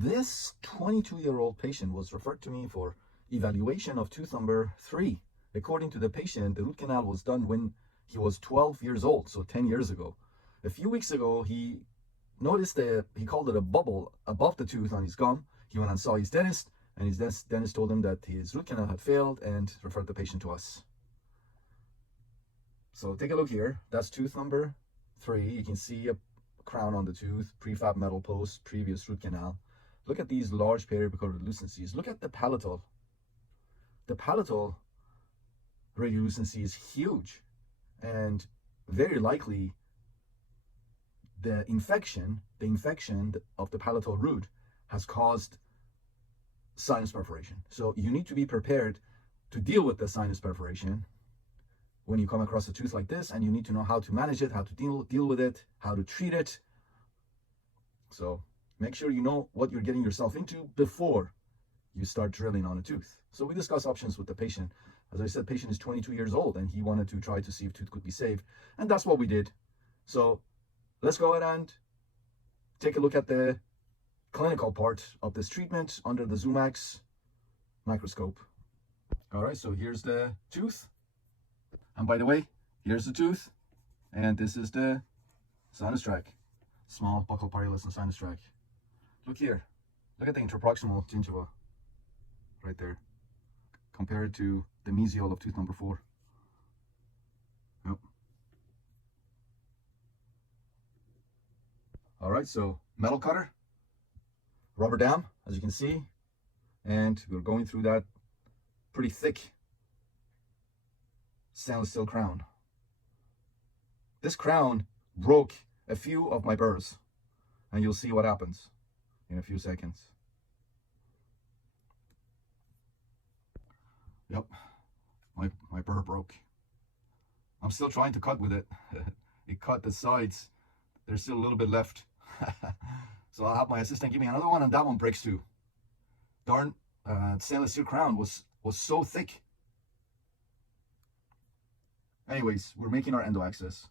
This 22-year-old patient was referred to me for evaluation of tooth number 3. According to the patient, the root canal was done when he was 12 years old, so 10 years ago. A few weeks ago, he noticed that he called it a bubble above the tooth on his gum. He went and saw his dentist, and his dentist told him that his root canal had failed and referred the patient to us. So take a look here. That's tooth number 3. You can see a crown on the tooth, prefab metal post, previous root canal. Look at these large periapical radiolucencies. Look at the palatal. The palatal radiolucency is huge, and very likely the infection of the palatal root has caused sinus perforation. So you need to be prepared to deal with the sinus perforation when you come across a tooth like this, and you need to know how to manage it, how to deal with it, how to treat it. So make sure you know what you're getting yourself into before you start drilling on a tooth. So we discuss options with the patient. As I said, patient is 22 years old, and he wanted to try to see if tooth could be saved, and that's what we did. So let's go ahead and take a look at the clinical part of this treatment under the Zoomax microscope. All right, so here's the tooth. And by the way, here's the tooth, and this is the sinus tract, small buccal parielis and sinus tract. Look here, look at the interproximal gingiva right there, compared to the mesial of tooth number 4. Yep. All right, so metal cutter, rubber dam, as you can see, and we're going through that pretty thick stainless steel crown. This crown broke a few of my burrs, and you'll see what happens in a few seconds. Yep, my burr broke. I'm still trying to cut with it. It cut the sides. There's still a little bit left. So I'll have my assistant give me another one, and that one breaks too. Darn, stainless steel crown was so thick. Anyways, we're making our endo access.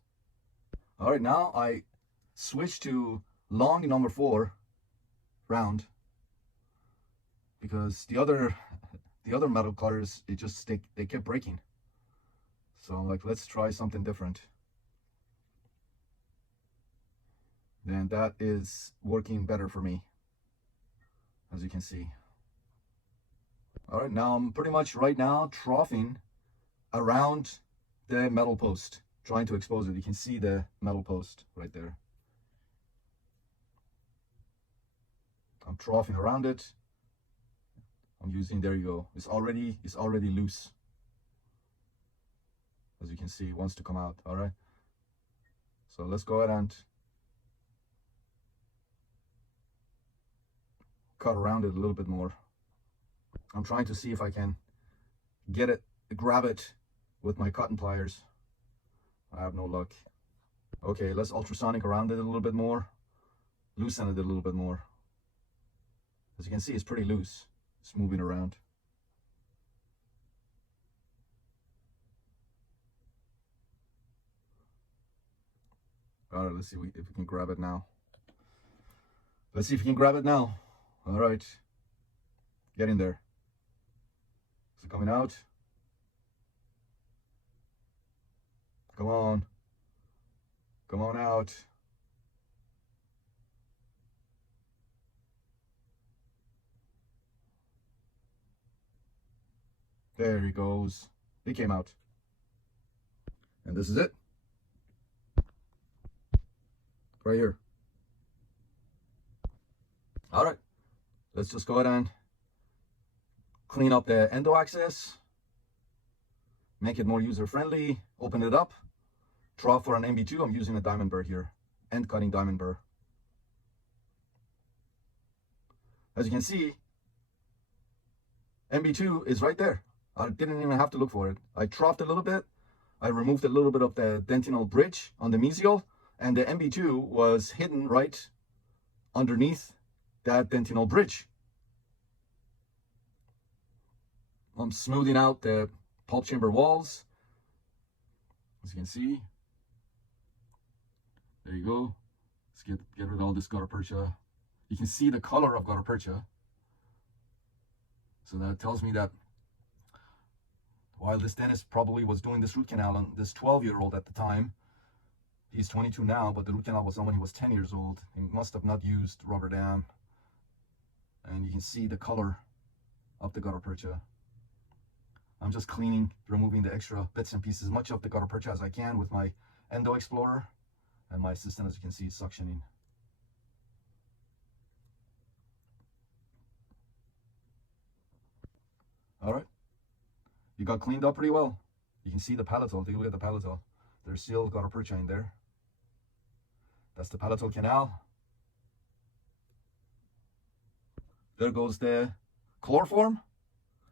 All right, now I switch to long number 4 round, because the other metal cutters, they kept breaking. So I'm like, let's try something different. And that is working better for me, as you can see. All right, now I'm pretty much right now troughing around the metal post, trying to expose it. You can see the metal post right there. I'm troughing around it. I'm using, there you go. It's already loose. As you can see, it wants to come out. All right. So let's go ahead and cut around it a little bit more. I'm trying to see if I can grab it with my cotton pliers. I have no luck. Okay, let's ultrasonic around it a little bit more. Loosen it a little bit more. As you can see, it's pretty loose. It's moving around. All right, let's see if we can grab it now. Let's see if we can grab it now. All right, get in there. Is it coming out? Come on. Come on out. There he goes. He came out. And this is it. Right here. All right. Let's just go ahead and clean up the endo access. Make it more user-friendly. Open it up. Trough for an MB2. I'm using a diamond burr here. End cutting diamond burr. As you can see, MB2 is right there. I didn't even have to look for it. I troughed a little bit. I removed a little bit of the dentinal bridge on the mesial, and the MB2 was hidden right underneath that dentinal bridge. I'm smoothing out the pulp chamber walls. As you can see, there you go. Let's get rid of all this gutta percha You can see the color of gutta percha. So that tells me that while this dentist probably was doing this root canal on this 12-year-old at the time, he's 22 now, but the root canal was done when he was 10 years old. He must have not used rubber dam. And you can see the color of the gutta percha. I'm just cleaning, removing the extra bits and pieces, as much of the gutta percha as I can with my endo explorer. And my assistant, as you can see, is suctioning. All right. You got cleaned up pretty well. You can see the palatal. Take a look at the palatal. There's still gutta percha in there. That's the palatal canal. There goes the chloroform.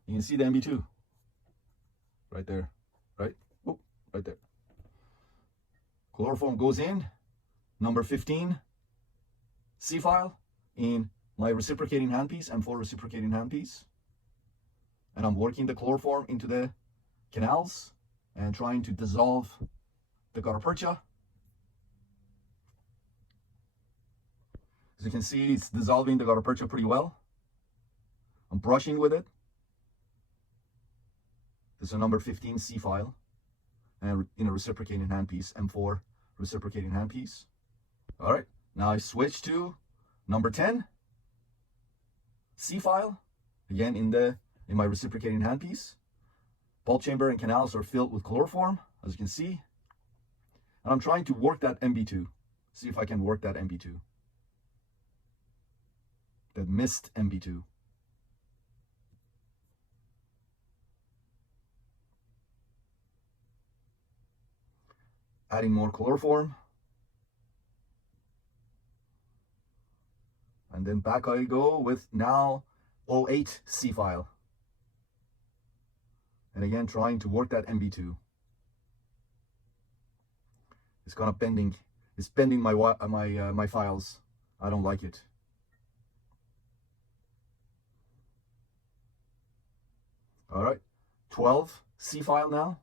You can see the MB2 right there, right? Oh, right there. Chloroform goes in, number 15 C file in my reciprocating handpiece, M4 reciprocating handpiece. And I'm working the chloroform into the canals and trying to dissolve the gutta percha. As you can see, it's dissolving the gutta percha pretty well. I'm brushing with it. This is a number 15 C file and in a reciprocating handpiece, M4 reciprocating handpiece. All right, now I switch to number 10 C file, again in my reciprocating handpiece. Pulp chamber and canals are filled with chloroform, as you can see. And I'm trying to work that MB2. See if I can work that MB2. That missed MB2. Adding more chloroform. And then back I go with now 08 C file. And again, trying to work that MB2. It's kind of bending. It's bending my files. I don't like it. All right, 12 C file now.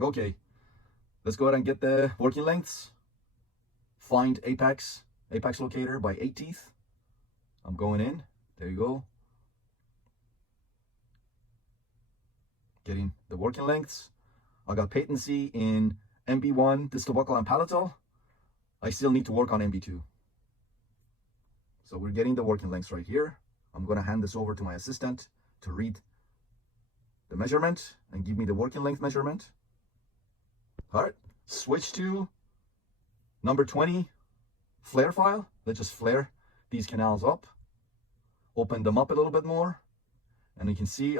Okay, let's go ahead and get the working lengths. Find apex locator by 8 teeth. I'm going in. There you go. Getting the working lengths. I got patency in MB1, distal buccal and palatal. I still need to work on MB2. So we're getting the working lengths right here. I'm going to hand this over to my assistant to read the measurement and give me the working length measurement. All right, switch to number 20 flare file. Let's just flare these canals up, open them up a little bit more. And you can see,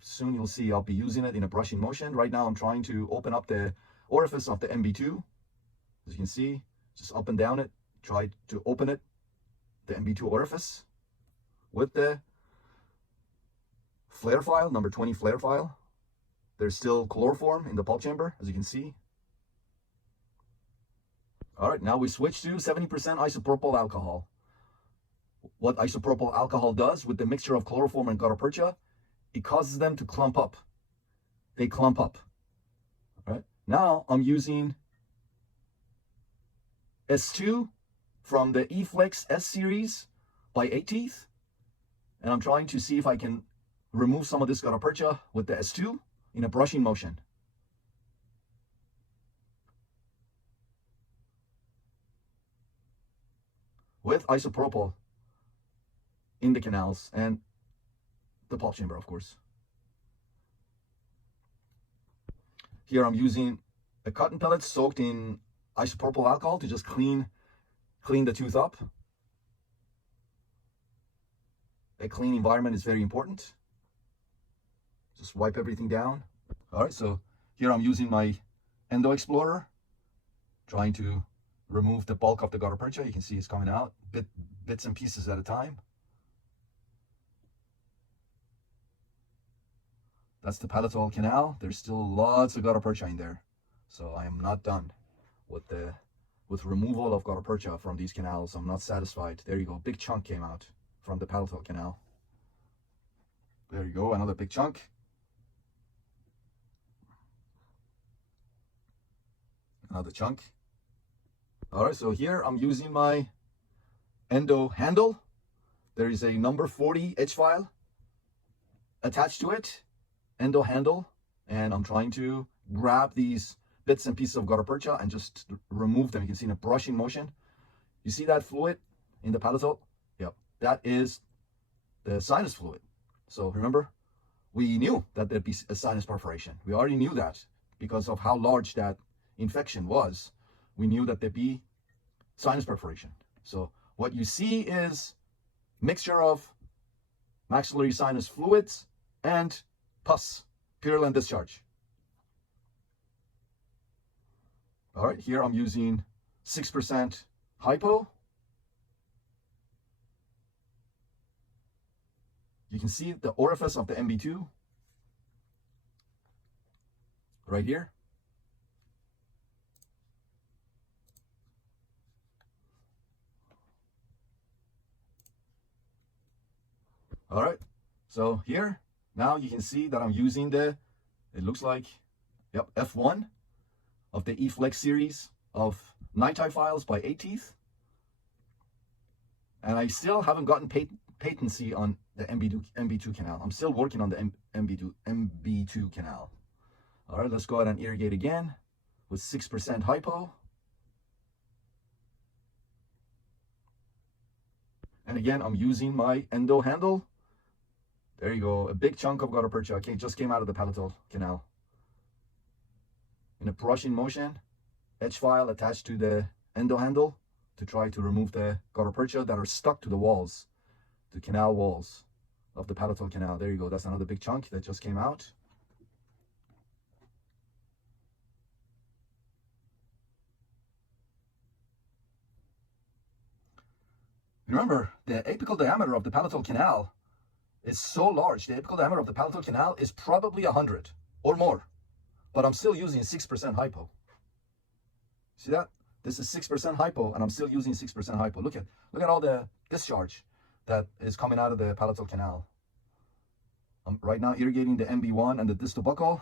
soon you'll see I'll be using it in a brushing motion. Right now I'm trying to open up the orifice of the MB2. As you can see, just up and down it, try to open it, the MB2 orifice with the flare file, number 20 flare file. There's still chloroform in the pulp chamber, as you can see. All right, now we switch to 70% isopropyl alcohol. What isopropyl alcohol does with the mixture of chloroform and gutta percha, it causes them to clump up. They clump up. All right, now I'm using S2 from the eFlex S series by 8 teeth. And I'm trying to see if I can remove some of this gutta percha with the S2 in a brushing motion. With isopropyl in the canals and the pulp chamber, of course. Here I'm using a cotton pellet soaked in isopropyl alcohol to just clean the tooth up. A clean environment is very important. Just wipe everything down. All right, so here I'm using my endo explorer, trying to remove the bulk of the gutta percha. You can see it's coming out bits and pieces at a time. That's the palatal canal. There's still lots of gutta percha in there. So I am not done with removal of gutta percha from these canals. I'm not satisfied. There you go. Big chunk came out from the palatal canal. There you go. Another big chunk. Another chunk. All right, so here I'm using my endo handle. There is a number 40 H file attached to it, endo handle, and I'm trying to grab these bits and pieces of gutta percha and just remove them. You can see in a brushing motion. You see that fluid in the palatal? Yep, that is the sinus fluid. So remember, we knew that there'd be a sinus perforation. We already knew that because of how large that infection was. We knew that there'd be sinus perforation. So what you see is mixture of maxillary sinus fluids and pus, purulent discharge. All right, here I'm using 6% hypo. You can see the orifice of the MB2 right here. All right, so here, now you can see that I'm using the, it looks like, yep, F1 of the E-Flex series of NiTi files by 8 Teeth. And I still haven't gotten patency on the MB2 canal. I'm still working on the MB2 canal. All right, let's go ahead and irrigate again with 6% hypo. And again, I'm using my endo handle. There you go, a big chunk of gutta percha just came out of the palatal canal. In a brushing motion, edge file attached to the endo handle to try to remove the gutta percha that are stuck to the walls, the canal walls of the palatal canal. There you go, that's another big chunk that just came out. Remember, the apical diameter of the palatal canal is so large. The apical diameter of the palatal canal is probably 100 or more, but I'm still using 6% hypo. See that? This is 6% hypo, and I'm still using 6% hypo. Look at all the discharge that is coming out of the palatal canal. I'm right now irrigating the MB1 and the distal buccal.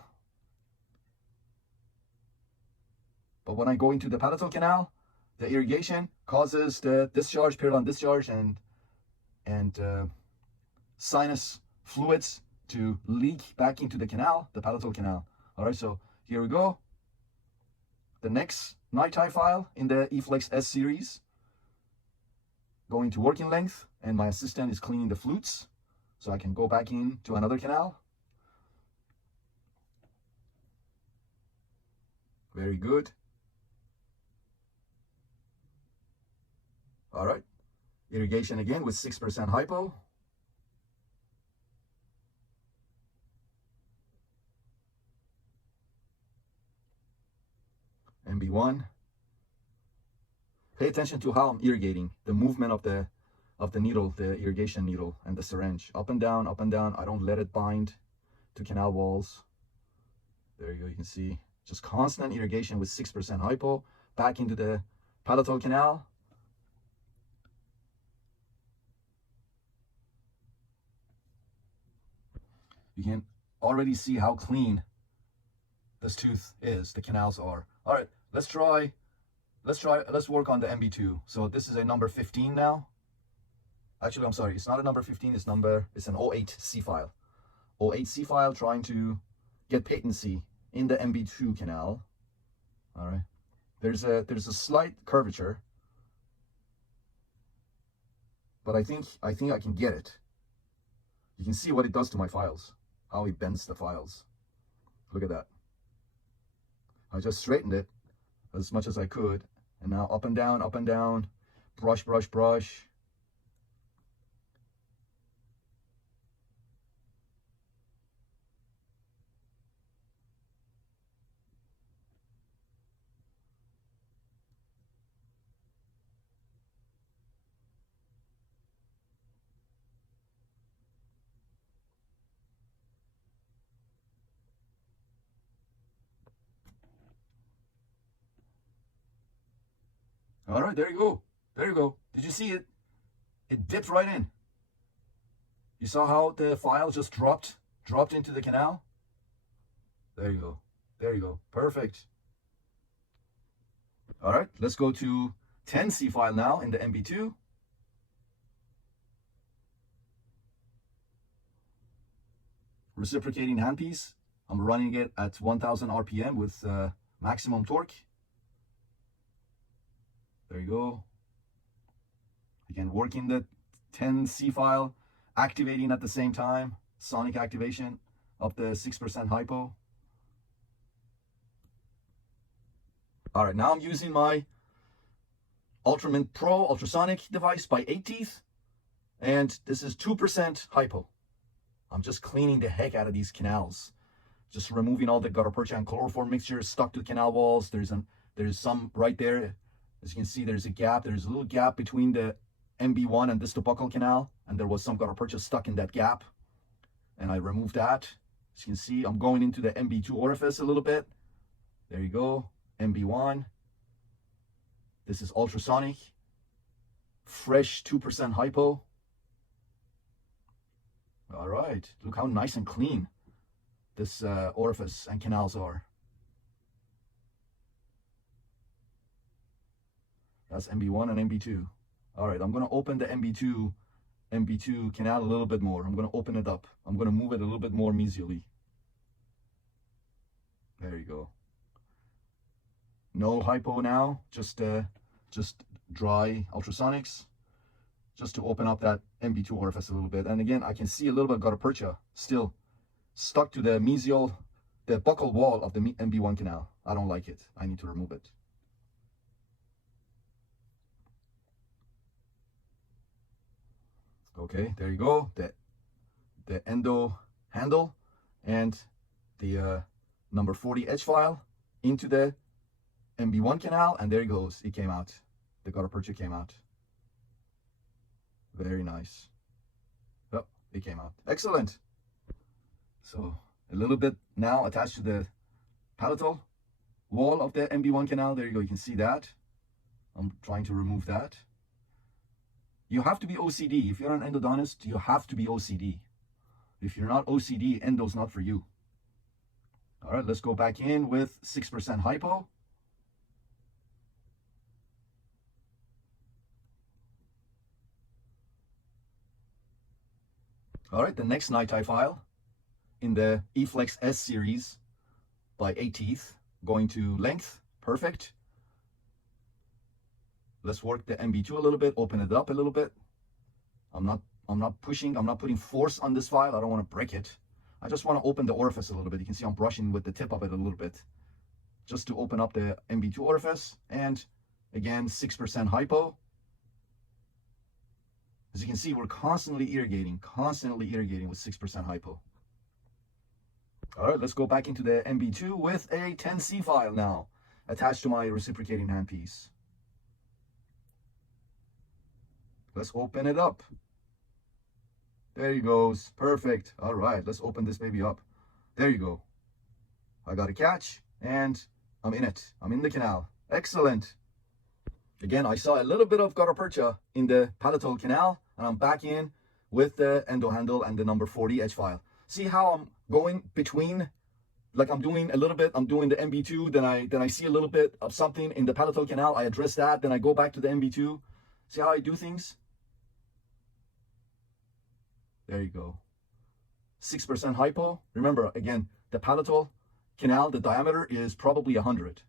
But when I go into the palatal canal, the irrigation causes the discharge, purulent discharge, and sinus fluids to leak back into the canal, the palatal canal. All right, so here we go. The next NiTi file in the E-Flex S series, going to working length, and my assistant is cleaning the flutes, so I can go back into another canal. Very good. All right, irrigation again with 6% hypo. MB1. Pay attention to how I'm irrigating, the movement of the needle, the irrigation needle and the syringe. Up and down, up and down. I don't let it bind to canal walls. There you go, you can see just constant irrigation with 6% hypo back into the palatal canal. You can already see how clean this tooth is, the canals are. All right, let's work on the MB2. So this is a number 15 now. Actually, I'm sorry, it's not a number 15, it's an 08C file. 08C file trying to get patency in the MB2 canal. All right, there's a slight curvature, but I think I can get it. You can see what it does to my files, how it bends the files. Look at that. I just straightened it as much as I could, and now up and down, brush, brush, brush. All right, there you go. There you go. Did you see it? It dipped right in. You saw how the file just dropped into the canal? There you go. There you go. Perfect. All right, let's go to 10C file now in the MB2. Reciprocating handpiece. I'm running it at 1000 RPM with maximum torque. There you go. Again, working the 10C file, activating at the same time, sonic activation of the 6% hypo. All right, now I'm using my Ultraman Pro ultrasonic device by 8 Teeth, and this is 2% hypo. I'm just cleaning the heck out of these canals, just removing all the gutta percha and chloroform mixture stuck to the canal walls. There's some right there. As you can see, there's a gap. There's a little gap between the MB1 and distal buccal canal, and there was some gutta percha stuck in that gap, and I removed that. As you can see, I'm going into the MB2 orifice a little bit. There you go, MB1. This is ultrasonic, fresh 2% hypo. All right, look how nice and clean this orifice and canals are. That's MB1 and MB2. All right, I'm gonna open the MB2 canal a little bit more. I'm gonna open it up. I'm gonna move it a little bit more mesially. There you go. No hypo now, just dry ultrasonics, just to open up that MB2 orifice a little bit. And again, I can see a little bit of gutta percha still stuck to the mesial, the buccal wall of the MB1 canal. I don't like it. I need to remove it. Okay, there you go. The endo handle and the number 40 edge file into the MB1 canal, and there it goes. It came out. The gutta percha came out. Very nice. Oh, it came out. Excellent. So a little bit now attached to the palatal wall of the MB1 canal. There you go. You can see that. I'm trying to remove that. You have to be OCD. If you're an endodontist, you have to be OCD. If you're not OCD, endo's not for you. All right, let's go back in with 6% hypo. All right, the next NiTi file in the eFlex S series by 8 Teeth, going to length, perfect. Let's work the MB2 a little bit, open it up a little bit. I'm not pushing, I'm not putting force on this file. I don't want to break it. I just want to open the orifice a little bit. You can see I'm brushing with the tip of it a little bit, just to open up the MB2 orifice. And again, 6% hypo. As you can see, we're constantly irrigating with 6% hypo. All right, let's go back into the MB2 with a 10C file now, attached to my reciprocating handpiece. Let's open it up. There you goes. Perfect. All right, let's open this baby up. There you go. I got a catch, and I'm in it. I'm in the canal. Excellent. Again, I saw a little bit of gutta percha in the palatal canal, and I'm back in with the endo handle and the number 40 edge file. See how I'm going between, like I'm doing a little bit, I'm doing the MB2, then I see a little bit of something in the palatal canal, I address that, then I go back to the MB2. See how I do things? There you go. 6% hypo. Remember, again, the palatal canal, the diameter is probably 100,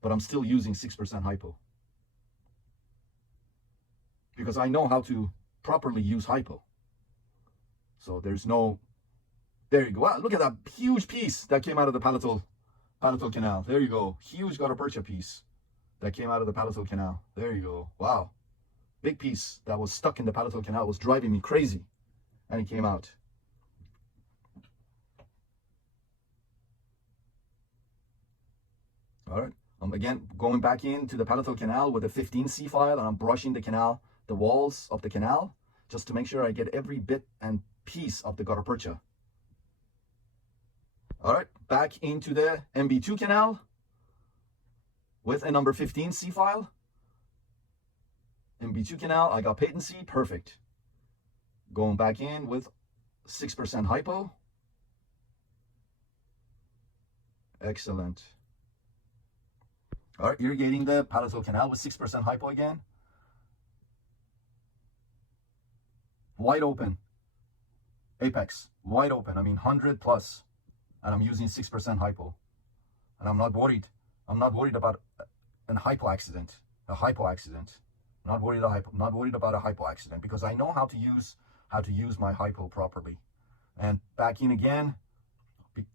but I'm still using 6% hypo, because I know how to properly use hypo. So there's no, there you go. Wow, look at that huge piece that came out of the palatal canal. There you go. Huge gutta percha piece that came out of the palatal canal. There you go. Wow. Big piece that was stuck in the palatal canal, was driving me crazy, and it came out. All right. I'm again going back into the palatal canal with a 15C file, and I'm brushing the canal, the walls of the canal, just to make sure I get every bit and piece of the gutta percha. All right, back into the MB2 canal with a number 15C file. MB2 canal, I got patency, perfect. Going back in with 6% hypo. Excellent. All right, irrigating the palatal canal with 6% hypo again. Wide open. Apex, wide open. I mean, 100 plus. And I'm using 6% hypo. And I'm not worried. I'm not worried about a hypo accident. Not worried about a hypo accident because I know how to use my hypo properly. And back in again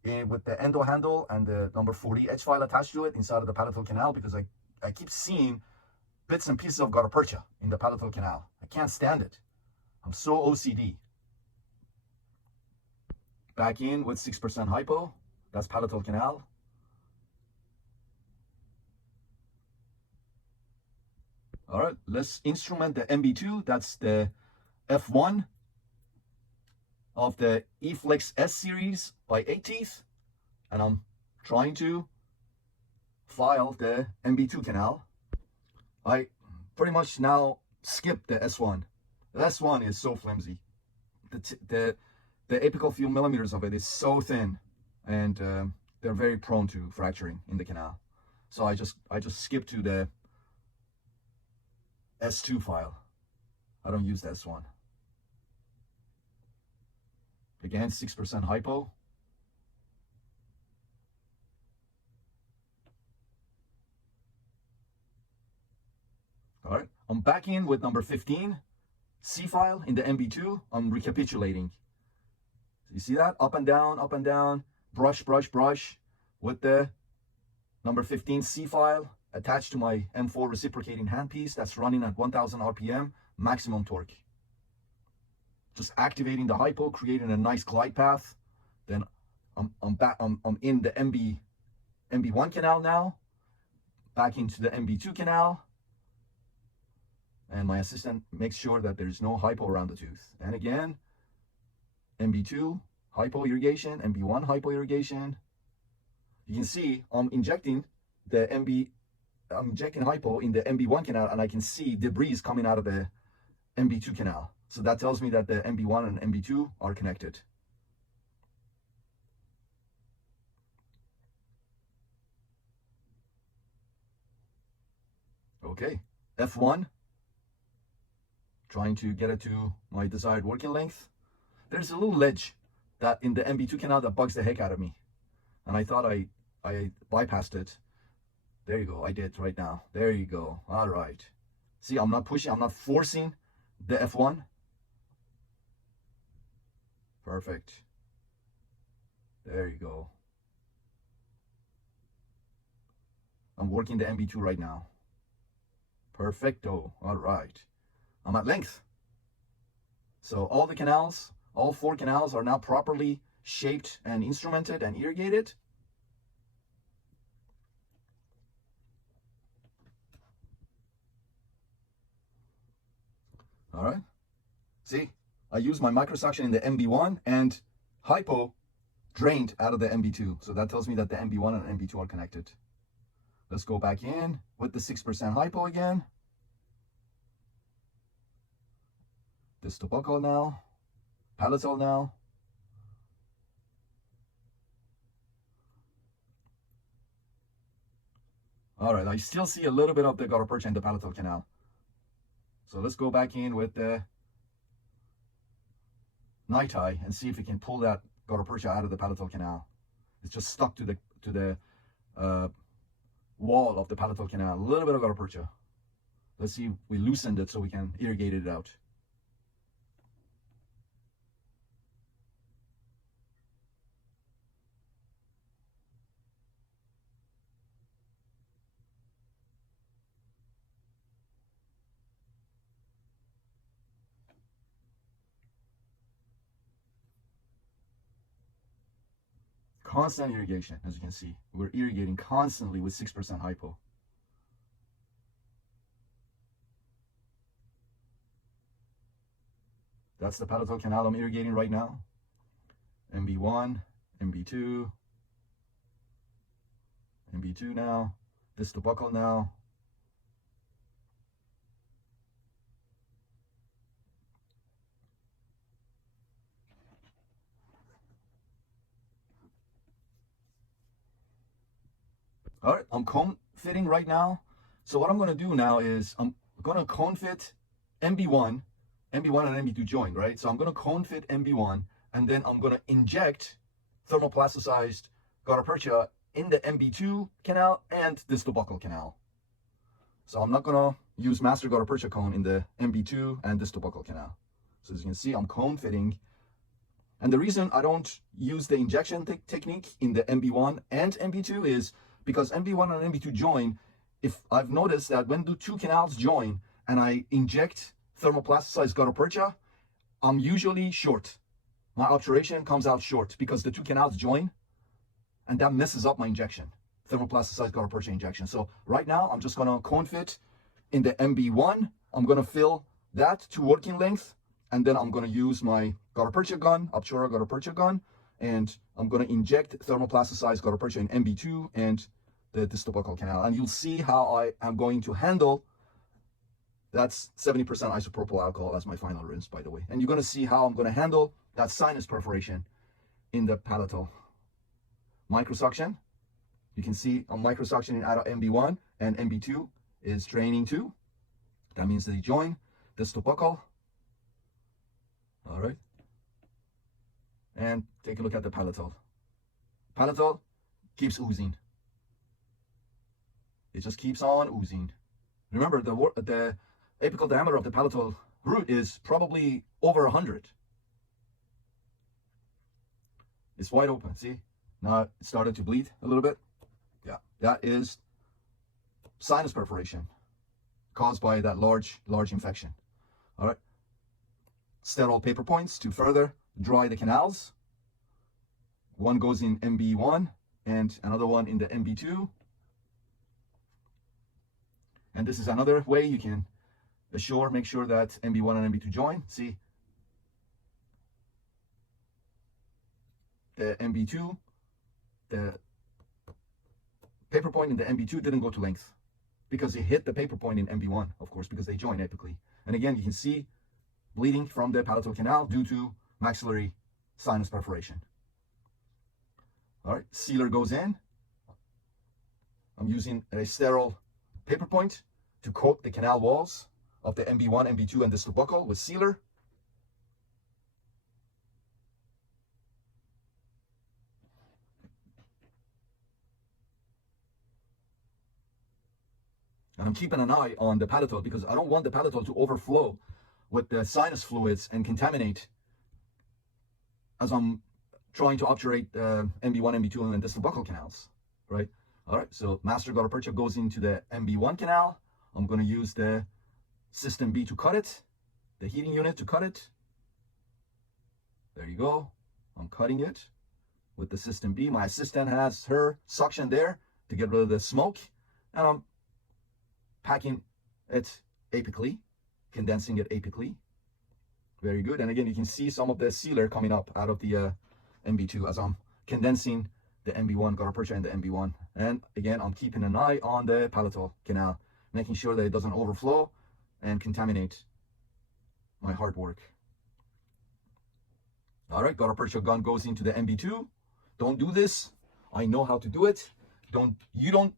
with the endo handle and the number 40 edge file attached to it inside of the palatal canal, because I keep seeing bits and pieces of gutta percha in the palatal canal. I can't stand it. I'm so OCD. Back in with 6% hypo. That's palatal canal. All right, let's instrument the MB2. That's the F1 of the E-Flex S series by 8 teeth. And I'm trying to file the MB2 canal. I pretty much now skip the S1. The S1 is so flimsy. The apical few millimeters of it is so thin, and they're very prone to fracturing in the canal. So I just skip to the S2 file. I don't use the S1. Again, 6% hypo. All right, I'm back in with number 15, C file in the MB2. I'm recapitulating. You see that? Up and down, brush, brush, brush with the number 15 C file attached to my M4 reciprocating handpiece that's running at 1000 RPM, maximum torque. Just activating the hypo, creating a nice glide path. Then I'm in the MB1 canal now, back into the MB2 canal. And my assistant makes sure that there's no hypo around the tooth. And again, MB2 hypo irrigation, MB1 hypo irrigation. You can see I'm injecting hypo in the MB1 canal, and I can see debris coming out of the MB2 canal. So that tells me that the MB1 and MB2 are connected. Okay, F1, trying to get it to my desired working length. There's a little ledge that in the MB2 canal that bugs the heck out of me. And I thought I bypassed it. There you go, I did right now. There you go, all right. See, I'm not pushing, I'm not forcing the F1. Perfect. There you go. I'm working the MB2 right now. Perfecto, all right. I'm at length. So all the canals, all 4 canals are now properly shaped and instrumented and irrigated. All right. See, I used my microsuction in the MB1 and hypo drained out of the MB2. So that tells me that the MB1 and MB2 are connected. Let's go back in with the 6% hypo again. Distal buccal now, palatal now. All right, I still see a little bit of the gutta percha in the palatal canal. So let's go back in with the night eye and see if we can pull that gutta percha out of the palatal canal. It's just stuck to the wall of the palatal canal. A little bit of gutta percha. Let's see if we loosened it so we can irrigate it out. Constant irrigation, as you can see. We're irrigating constantly with 6% hypo. That's the palatal canal I'm irrigating right now. MB1, MB2, MB2 now, distal buccal now. All right, I'm fitting right now. So what I'm going to do now is I'm going to cone fit MB1 and MB2 joint, right? So I'm going to cone fit MB1, and then I'm going to inject thermoplasticized gutta percha in the MB2 canal and distal buccal canal. So I'm not going to use master gutta percha cone in the MB2 and distal buccal canal. So as you can see, I'm cone fitting. And the reason I don't use the injection technique in the MB1 and MB2 is because MB1 and MB2 join. If I've noticed that when the two canals join and I inject thermoplasticized gutta percha, I'm usually short. My obturation comes out short because the two canals join, and that messes up my injection, thermoplasticized gutta percha injection. So right now, I'm just gonna cone fit in the MB1. I'm gonna fill that to working length, and then I'm gonna use my gutta percha gun, Obtura gutta percha gun, and I'm gonna inject thermoplasticized gutta percha in MB2 and the distal buccal canal. And you'll see how I am going to handle. That's 70% isopropyl alcohol as my final rinse, by the way. And you're gonna see how I'm gonna handle that sinus perforation in the palatal. Microsuction. You can see a microsuction out of MB1, and MB2 is draining too. That means they join distal buccal. All right. And take a look at the palatal. Palatal keeps oozing. It just keeps on oozing. Remember, the apical diameter of the palatal root is probably over 100. It's wide open. See? Now it started to bleed a little bit. Yeah, that is sinus perforation caused by that large infection. All right. Sterile paper points to further dry the canals. One goes in MB1 and another one in the MB2. And this is another way you can make sure that MB1 and MB2 join. See, the MB2, the paper point in the MB2 didn't go to length because it hit the paper point in MB1, of course, because they join apically. And again, you can see bleeding from the palatal canal due to maxillary sinus perforation. All right, sealer goes in. I'm using a sterile paper point to coat the canal walls of the MB1, MB2, and distal buccal with sealer. And I'm keeping an eye on the palatal because I don't want the palatal to overflow with the sinus fluids and contaminate as I'm trying to obturate MB1, MB2, and distal buccal canals, right? All right, so master gutta percha goes into the MB1 canal. I'm going to use the System B to cut it, the heating unit to cut it. There you go. I'm cutting it with the System B. My assistant has her suction there to get rid of the smoke, and I'm packing it apically, condensing it apically. Very good. And again, you can see some of the sealer coming up out of the MB2 as I'm condensing the MB1 gutta percha and the MB1. And again, I'm keeping an eye on the palatal canal, making sure that it doesn't overflow and contaminate my hard work. All right, gutta percha gun goes into the MB2. Don't do this. I know how to do it. You don't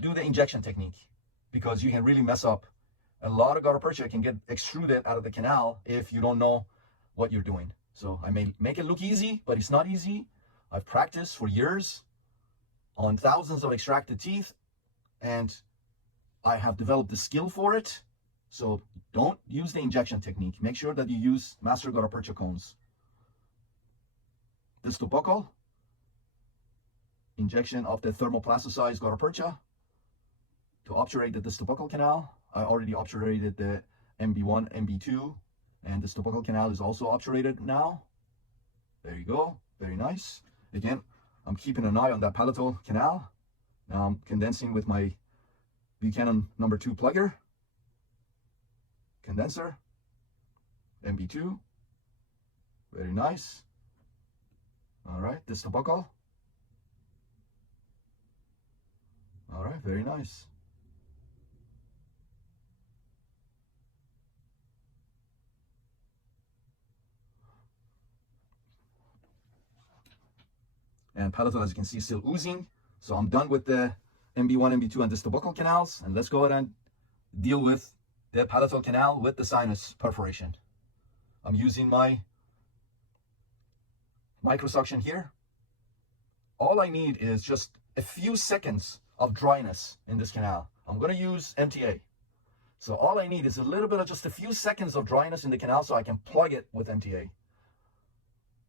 do the injection technique because you can really mess up. A lot of gutta percha can get extruded out of the canal if you don't know what you're doing. So I may make it look easy, but it's not easy. I've practiced for years on thousands of extracted teeth, and I have developed the skill for it. So don't use the injection technique. Make sure that you use master gutta percha cones. Distal buccal, injection of the thermoplasticized gutta percha to obturate the distal buccal canal. I already obturated the MB1, MB2, and the distal buccal canal is also obturated now. There you go. Very nice. Again, I'm keeping an eye on that palatal canal. Now I'm condensing with my Buchanan number 2 plugger. Condenser. MB2. Very nice. All right, distal buccal. All right, very nice. And palatal, as you can see, still oozing. So I'm done with the MB1, MB2, and distal buccal canals, and let's go ahead and deal with the palatal canal with the sinus perforation. I'm using my microsuction here. All I need is just a few seconds of dryness in this canal. I'm going to use MTA. So all I need is a little bit of just a few seconds of dryness in the canal so I can plug it with MTA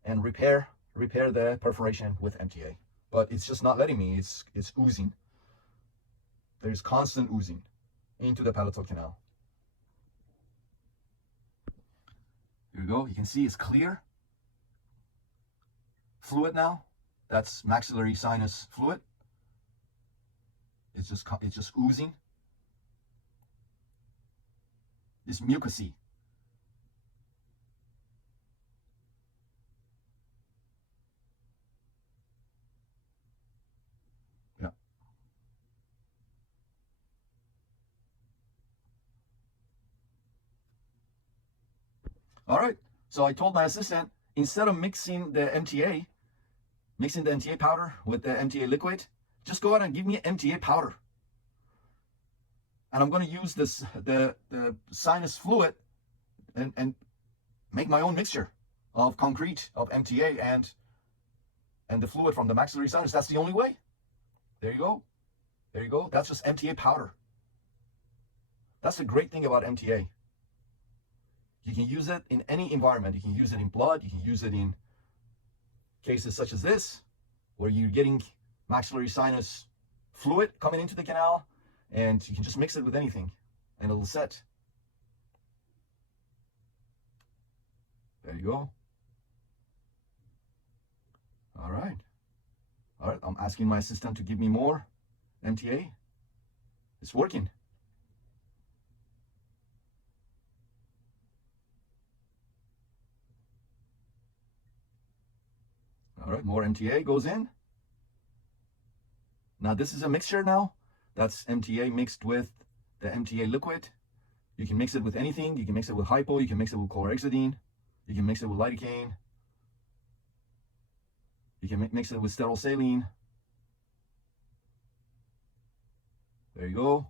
and repair the perforation with MTA. But it's just not letting me. It's oozing. There's constant oozing into the palatal canal. Here we go. You can see it's clear fluid now. That's maxillary sinus fluid. It's just oozing. It's mucousy. Yeah. All right. So I told my assistant, instead of mixing the MTA powder with the MTA liquid, just go ahead and give me MTA powder. And I'm going to use the sinus fluid and make my own mixture of concrete, of MTA and the fluid from the maxillary sinus. That's the only way. There you go. There you go. That's just MTA powder. That's the great thing about MTA. You can use it in any environment. You can use it in blood. You can use it in cases such as this, where you're getting maxillary sinus fluid coming into the canal, and you can just mix it with anything and it'll set. There you go. All right. All right, I'm asking my assistant to give me more MTA. It's working. All right, more MTA goes in. Now this is a mixture now. That's MTA mixed with the MTA liquid. You can mix it with anything. You can mix it with hypo. You can mix it with chlorhexidine. You can mix it with lidocaine. You can mix it with sterile saline. There you go.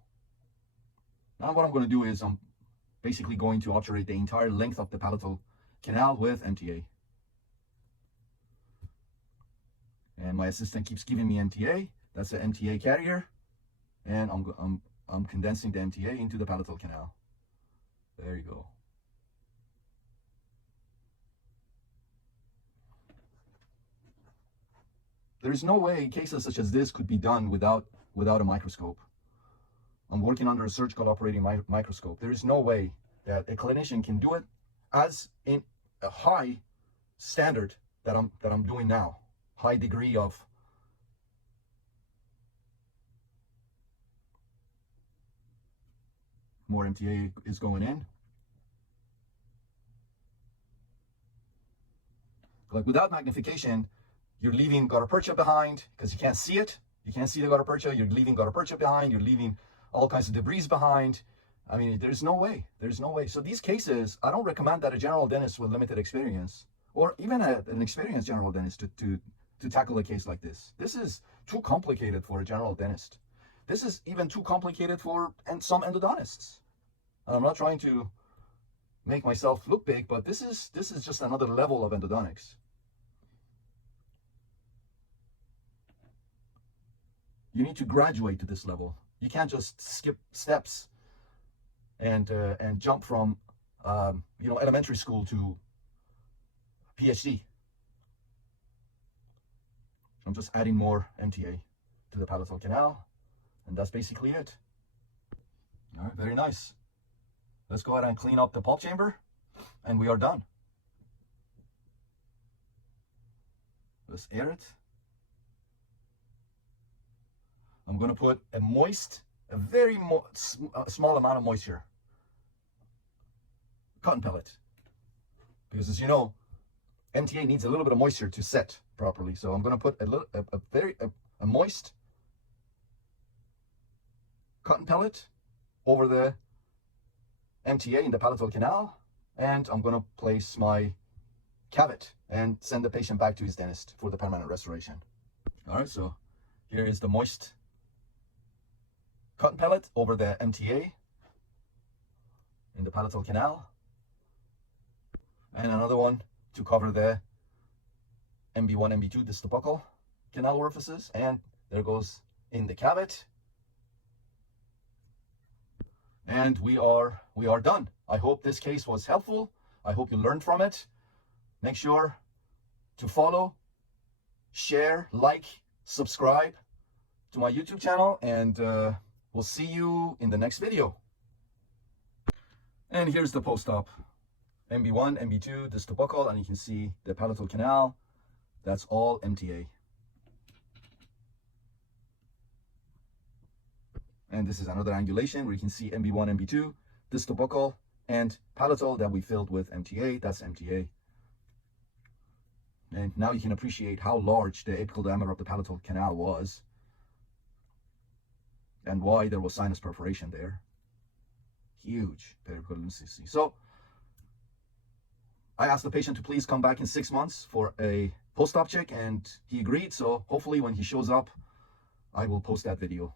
Now what I'm going to do is I'm basically going to obturate the entire length of the palatal canal with MTA. And my assistant keeps giving me MTA. That's the MTA carrier. And I'm condensing the MTA into the palatal canal. There you go. There is no way cases such as this could be done without a microscope. I'm working under a surgical operating microscope. There is no way that a clinician can do it as in a high standard that I'm doing now. High degree of more MTA is going in. Like without magnification, you're leaving gutta percha behind because you can't see it. You can't see the gutta percha. You're leaving gutta percha behind. You're leaving all kinds of debris behind. I mean, there's no way. There's no way. So these cases, I don't recommend that a general dentist with limited experience, or even an experienced general dentist to tackle a case like this. This is too complicated for a general dentist. This is even too complicated for some endodontists. And I'm not trying to make myself look big, but this is just another level of endodontics. You need to graduate to this level. You can't just skip steps and jump from elementary school to PhD. I'm just adding more MTA to the palatal canal, and that's basically it. All right, very nice. Let's go ahead and clean up the pulp chamber, and we are done. Let's air it. I'm going to put a very small amount of moisture, cotton pellet, because as you know, MTA needs a little bit of moisture to set properly. So I'm going to put a moist cotton pellet over the MTA in the palatal canal, and I'm going to place my cavit and send the patient back to his dentist for the permanent restoration. All right, so here is the moist cotton pellet over the MTA in the palatal canal, and another one to cover the MB1, MB2 distal buccal canal orifices, and there goes in the cavity. And we are done. I hope this case was helpful. I hope you learned from it. Make sure to follow, share, like, subscribe to my YouTube channel, and we'll see you in the next video. And here's the post-op. MB1, MB2, distal buccal, and you can see the palatal canal. That's all MTA. And this is another angulation where you can see MB1, MB2, distal buccal, and palatal that we filled with MTA. That's MTA. And now you can appreciate how large the apical diameter of the palatal canal was and why there was sinus perforation there. Huge periapical lunacy. So I asked the patient to please come back in 6 months for a post-op check, and he agreed. So hopefully when he shows up, I will post that video.